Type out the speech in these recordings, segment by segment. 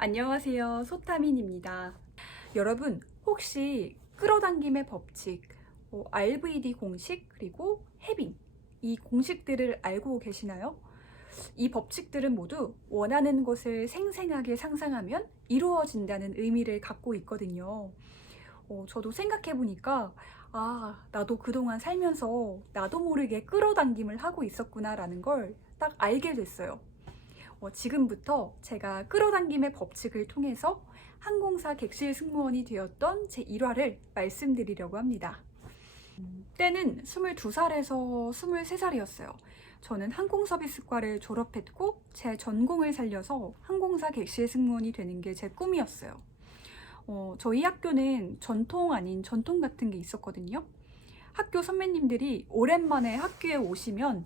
안녕하세요. 소타민입니다. 여러분, 혹시 끌어당김의 법칙, RVD 공식, 그리고 해빙, 이 공식들을 알고 계시나요? 이 법칙들은 모두 원하는 것을 생생하게 상상하면 이루어진다는 의미를 갖고 있거든요. 저도 생각해보니까, 나도 그동안 살면서 나도 모르게 끌어당김을 하고 있었구나라는 걸 딱 알게 됐어요. 지금부터 제가 끌어당김의 법칙을 통해서 항공사 객실 승무원이 되었던 제 일화를 말씀드리려고 합니다. 때는 22살에서 23살이었어요. 저는 항공서비스과를 졸업했고 제 전공을 살려서 항공사 객실 승무원이 되는 게 제 꿈이었어요. 저희 학교는 전통 아닌 전통 같은 게 있었거든요. 학교 선배님들이 오랜만에 학교에 오시면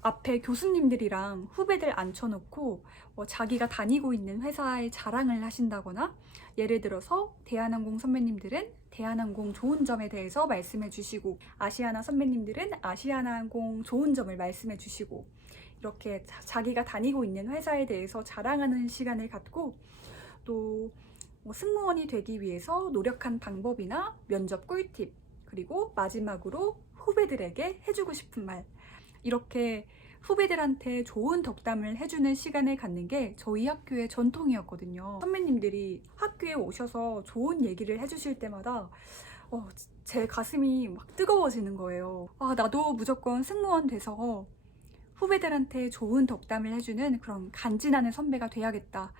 앞에 교수님들이랑 후배들 앉혀놓고 자기가 다니고 있는 회사의 자랑을 하신다거나, 예를 들어서 대한항공 선배님들은 대한항공 좋은 점에 대해서 말씀해 주시고, 아시아나 선배님들은 아시아나항공 좋은 점을 말씀해 주시고, 이렇게 자기가 다니고 있는 회사에 대해서 자랑하는 시간을 갖고, 또 승무원이 되기 위해서 노력한 방법이나 면접 꿀팁, 그리고 마지막으로 후배들에게 해주고 싶은 말, 이렇게 후배들한테 좋은 덕담을 해주는 시간을 갖는 게 저희 학교의 전통이었거든요. 선배님들이 학교에 오셔서 좋은 얘기를 해주실 때마다 제 가슴이 막 뜨거워지는 거예요. 나도 무조건 승무원 돼서 후배들한테 좋은 덕담을 해주는 그런 간지나는 선배가 돼야겠다.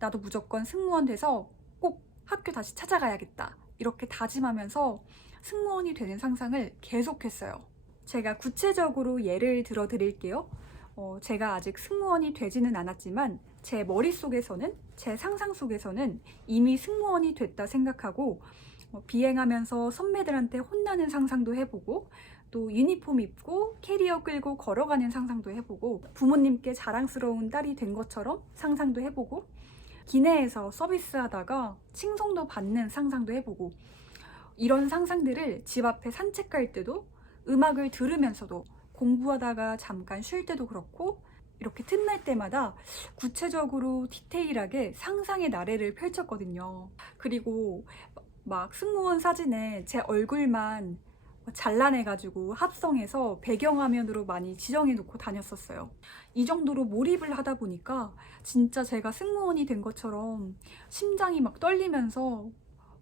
나도 무조건 승무원 돼서 꼭 학교 다시 찾아가야겠다. 이렇게 다짐하면서 승무원이 되는 상상을 계속했어요. 제가 구체적으로 예를 들어 드릴게요. 제가 아직 승무원이 되지는 않았지만 제 머릿속에서는, 제 상상 속에서는 이미 승무원이 됐다 생각하고 비행하면서 선배들한테 혼나는 상상도 해보고, 또 유니폼 입고 캐리어 끌고 걸어가는 상상도 해보고, 부모님께 자랑스러운 딸이 된 것처럼 상상도 해보고, 기내에서 서비스하다가 칭송도 받는 상상도 해보고, 이런 상상들을 집 앞에 산책 갈 때도, 음악을 들으면서도, 공부하다가 잠깐 쉴 때도 그렇고, 이렇게 틈날 때마다 구체적으로 디테일하게 상상의 나래를 펼쳤거든요. 그리고 막 승무원 사진에 제 얼굴만 잘라내가지고 합성해서 배경화면으로 많이 지정해 놓고 다녔었어요. 이 정도로 몰입을 하다 보니까 진짜 제가 승무원이 된 것처럼 심장이 막 떨리면서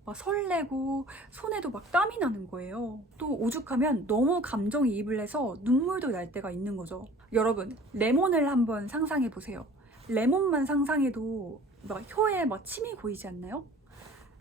막 설레고 손에도 막 땀이 나는 거예요. 또 오죽하면 너무 감정이입을 해서 눈물도 날 때가 있는 거죠. 여러분, 레몬을 한번 상상해 보세요. 레몬만 상상해도 막 혀에 막 침이 고이지 않나요?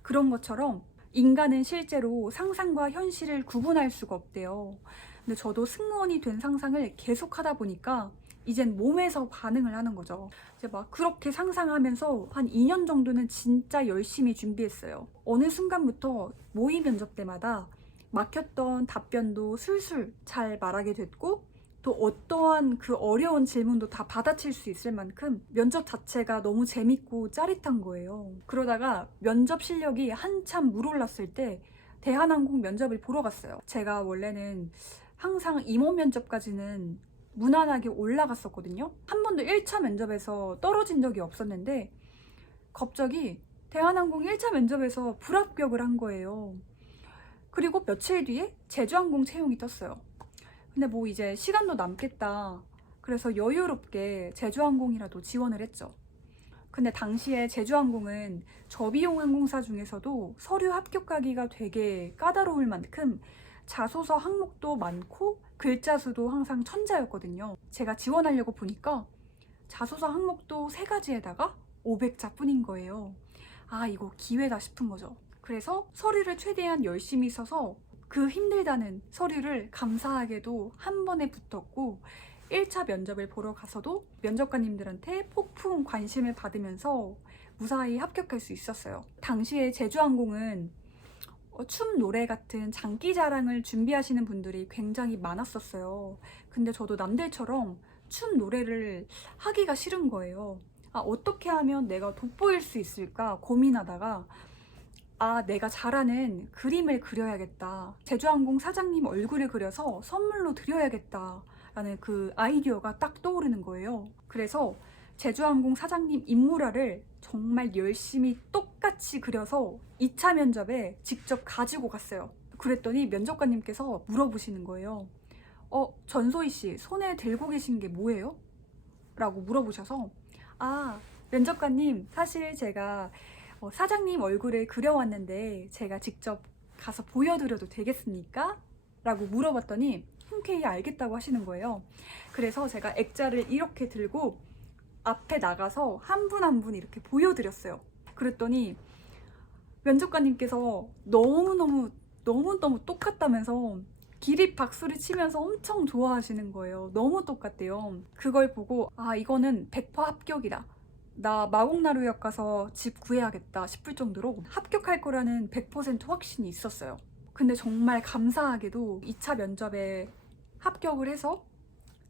그런 것처럼 인간은 실제로 상상과 현실을 구분할 수가 없대요. 근데 저도 승무원이 된 상상을 계속 하다 보니까 이젠 몸에서 반응을 하는 거죠. 이제 막 그렇게 상상하면서 한 2년 정도는 진짜 열심히 준비했어요. 어느 순간부터 모의 면접 때마다 막혔던 답변도 술술 잘 말하게 됐고, 또 어떠한 그 어려운 질문도 다 받아칠 수 있을 만큼 면접 자체가 너무 재밌고 짜릿한 거예요. 그러다가 면접 실력이 한참 물올랐을 때 대한항공 면접을 보러 갔어요. 제가 원래는 항상 임원 면접까지는 무난하게 올라갔었거든요. 한 번도 1차 면접에서 떨어진 적이 없었는데 갑자기 대한항공 1차 면접에서 불합격을 한 거예요. 그리고 며칠 뒤에 제주항공 채용이 떴어요. 근데 뭐 이제 시간도 남겠다. 그래서 여유롭게 제주항공이라도 지원을 했죠. 근데 당시에 제주항공은 저비용 항공사 중에서도 서류 합격하기가 되게 까다로울 만큼 자소서 항목도 많고 글자 수도 항상 천자였거든요. 제가 지원하려고 보니까 자소서 항목도 3가지에다가 500자 뿐인 거예요. 이거 기회다 싶은 거죠. 그래서 서류를 최대한 열심히 써서 그 힘들다는 서류를 감사하게도 한 번에 붙었고, 1차 면접을 보러 가서도 면접관님들한테 폭풍 관심을 받으면서 무사히 합격할 수 있었어요. 당시에 제주항공은 춤, 노래 같은 장기 자랑을 준비하시는 분들이 굉장히 많았었어요. 근데 저도 남들처럼 춤, 노래를 하기가 싫은 거예요. 어떻게 하면 내가 돋보일 수 있을까 고민하다가 내가 잘하는 그림을 그려야겠다. 제주항공 사장님 얼굴을 그려서 선물로 드려야겠다. 라는 그 아이디어가 딱 떠오르는 거예요. 그래서 제주항공 사장님 인물화를 정말 열심히 똑같이 그려서 2차 면접에 직접 가지고 갔어요. 그랬더니 면접관님께서 물어보시는 거예요. 전소희 씨, 손에 들고 계신 게 뭐예요? 라고 물어보셔서, 면접관님, 사실 제가 사장님 얼굴을 그려왔는데 제가 직접 가서 보여드려도 되겠습니까? 라고 물어봤더니 흔쾌히 알겠다고 하시는 거예요. 그래서 제가 액자를 이렇게 들고 앞에 나가서 한 분 한 분 이렇게 보여드렸어요. 그랬더니 면접관님께서 너무너무 똑같다면서 기립 박수를 치면서 엄청 좋아하시는 거예요. 너무 똑같대요. 그걸 보고 이거는 100% 합격이다. 나 마곡나루역 가서 집 구해야겠다 싶을 정도로 합격할 거라는 100% 확신이 있었어요. 근데 정말 감사하게도 2차 면접에 합격을 해서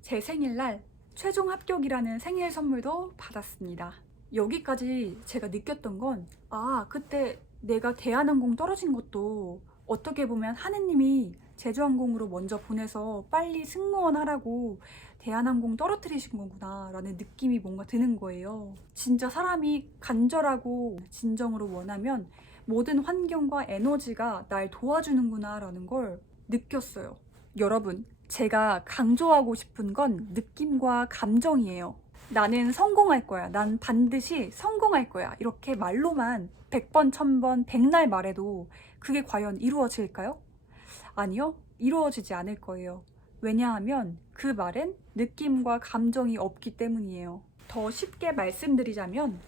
제 생일날 최종 합격이라는 생일 선물도 받았습니다. 여기까지 제가 느꼈던 건 그때 내가 대한항공 떨어진 것도 어떻게 보면 하느님이 제주항공으로 먼저 보내서 빨리 승무원 하라고 대한항공 떨어뜨리신 거구나 라는 느낌이 뭔가 드는 거예요. 진짜 사람이 간절하고 진정으로 원하면 모든 환경과 에너지가 날 도와주는구나 라는 걸 느꼈어요. 여러분, 제가 강조하고 싶은 건 느낌과 감정이에요. 나는 성공할 거야. 난 반드시 성공할 거야. 이렇게 말로만 100번, 1000번, 100날 말해도 그게 과연 이루어질까요? 아니요. 이루어지지 않을 거예요. 왜냐하면 그 말엔 느낌과 감정이 없기 때문이에요. 더 쉽게 말씀드리자면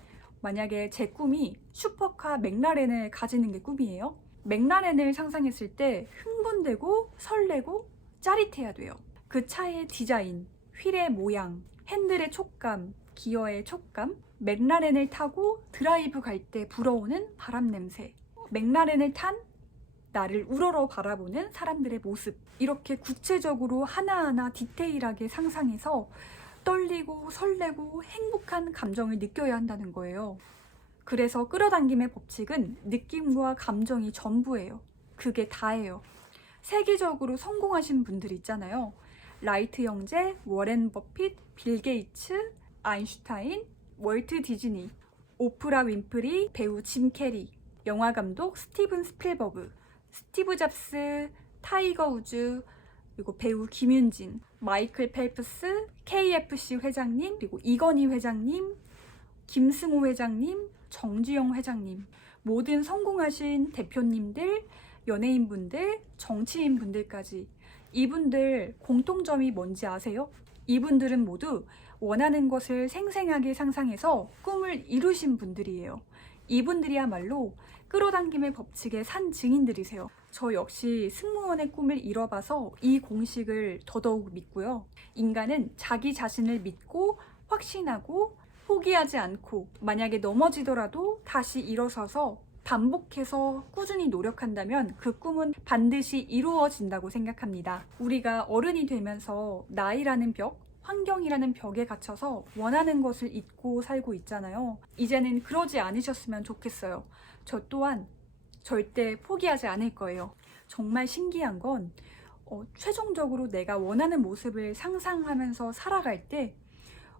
만약에 제 꿈이 슈퍼카 맥라렌을 가지는 게 꿈이에요. 맥라렌을 상상했을 때 흥분되고 설레고 짜릿해야 돼요. 그 차의 디자인, 휠의 모양, 핸들의 촉감, 기어의 촉감, 맥라렌을 타고 드라이브 갈 때 불어오는 바람 냄새, 맥라렌을 탄 나를 우러러 바라보는 사람들의 모습, 이렇게 구체적으로 하나하나 디테일하게 상상해서 떨리고 설레고 행복한 감정을 느껴야 한다는 거예요. 그래서 끌어당김의 법칙은 느낌과 감정이 전부예요. 그게 다예요. 세계적으로 성공하신 분들 있잖아요. 라이트 형제, 워렌 버핏, 빌 게이츠, 아인슈타인, 월트 디즈니, 오프라 윈프리, 배우 짐 캐리, 영화 감독 스티븐 스필버그, 스티브 잡스, 타이거 우즈, 그리고 배우 김윤진, 마이클 펠프스, KFC 회장님, 그리고 이건희 회장님, 김승호 회장님, 정주영 회장님, 모든 성공하신 대표님들, 연예인분들, 정치인분들까지 이분들 공통점이 뭔지 아세요? 이분들은 모두 원하는 것을 생생하게 상상해서 꿈을 이루신 분들이에요. 이분들이야말로 끌어당김의 법칙의 산 증인들이세요. 저 역시 승무원의 꿈을 이뤄봐서 이 공식을 더더욱 믿고요. 인간은 자기 자신을 믿고 확신하고 포기하지 않고 만약에 넘어지더라도 다시 일어서서 반복해서 꾸준히 노력한다면 그 꿈은 반드시 이루어진다고 생각합니다. 우리가 어른이 되면서 나이라는 벽, 환경이라는 벽에 갇혀서 원하는 것을 잊고 살고 있잖아요. 이제는 그러지 않으셨으면 좋겠어요. 저 또한 절대 포기하지 않을 거예요. 정말 신기한 건 최종적으로 내가 원하는 모습을 상상하면서 살아갈 때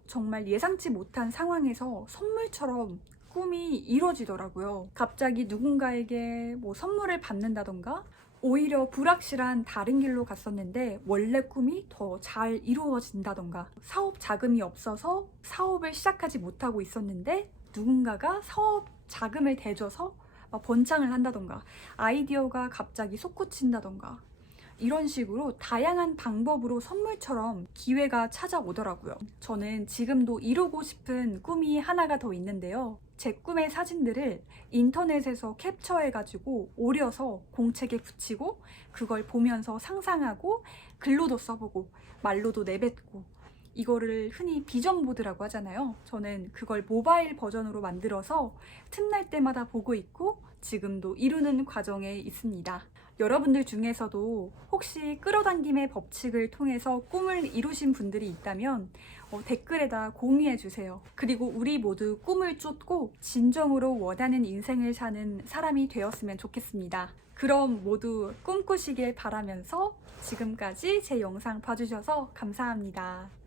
정말 예상치 못한 상황에서 선물처럼 꿈이 이루어지더라고요. 갑자기 누군가에게 선물을 받는다던가 오히려 불확실한 다른 길로 갔었는데 원래 꿈이 더 잘 이루어진다던가 사업 자금이 없어서 사업을 시작하지 못하고 있었는데 누군가가 사업 자금을 대줘서 번창을 한다던가 아이디어가 갑자기 솟구친다던가 이런 식으로 다양한 방법으로 선물처럼 기회가 찾아오더라고요. 저는 지금도 이루고 싶은 꿈이 하나가 더 있는데요. 제 꿈의 사진들을 인터넷에서 캡처해가지고 오려서 공책에 붙이고 그걸 보면서 상상하고 글로도 써보고 말로도 내뱉고 이거를 흔히 비전보드라고 하잖아요. 저는 그걸 모바일 버전으로 만들어서 틈날 때마다 보고 있고 지금도 이루는 과정에 있습니다. 여러분들 중에서도 혹시 끌어당김의 법칙을 통해서 꿈을 이루신 분들이 있다면 댓글에다 공유해주세요. 그리고 우리 모두 꿈을 쫓고 진정으로 원하는 인생을 사는 사람이 되었으면 좋겠습니다. 그럼 모두 꿈꾸시길 바라면서 지금까지 제 영상 봐주셔서 감사합니다.